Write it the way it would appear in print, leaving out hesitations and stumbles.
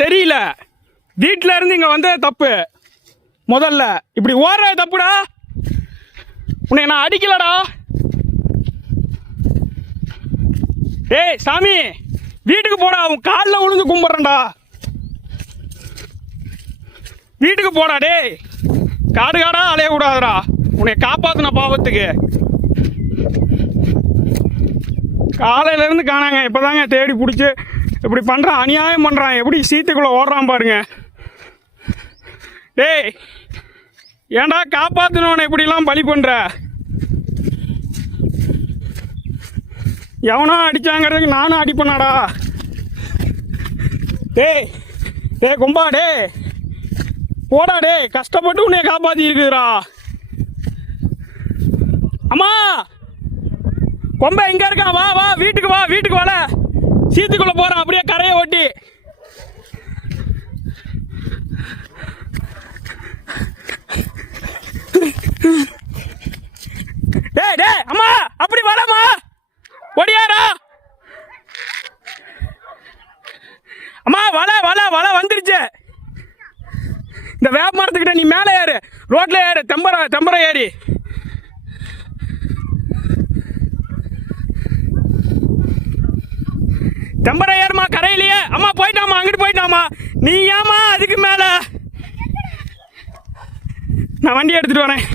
சரியில்லை. வீட்டில் இருந்து இங்கே வந்தது தப்பு. முதல்ல இப்படி ஓடுறது தப்புடா. உன்னை நான் அடிக்கலடா. டேய் சாமி, வீட்டுக்கு போடா. அவன் காலில் விழுந்து கும்பிட்றேன்டா. வீட்டுக்கு போடா. டேய் காடு காடா அலையக்கூடாதுடா. உன்னை காப்பாற்றின பாவத்துக்கு. காலையிலேருந்து காணாங்க. இப்போ தாங்க தேடி பிடிச்சி இப்படி பண்ணுறான். அநியாயம் பண்ணுறான். எப்படி சீத்துக்குள்ளே ஓடுறான் பாருங்க. டேய் ஏன்டா காப்பாற்றினவனை இப்படிலாம் பலி பண்ணுற? எவனோ அடித்தாங்கிறதுக்கு நானும் அடிப்பேனாடா. டேய் டேய் கும்பா, டே போடா. டே கஷ்டப்பட்டு உன்னை காப்பாற்றி இருக்குதுடா. அம்மா கொம்ப எங்க இருக்கான்? வா வா வீட்டுக்கு வா. வீட்டுக்கு வாழ சீத்துக்குள்ள போறான். அப்படியே கரையை ஓட்டி. டேய் டேய் அம்மா அப்படி வாடா. ஒடியாரா அம்மா. வலை வலை வலை வந்துருச்சு. இந்த வேப்ப மரத்துக்கிட்ட நீ மேலே ஏறு. ரோட்ல ஏறு. தெம்பரை ஏறி. தெம்பரை ஏறுமா கரையிலேயே. அம்மா போயிட்டாமா. அங்கிட்டு போயிட்டாமா. நீ ஏமா அதுக்கு மேல? நான் வண்டி எடுத்துட்டு வரேன்.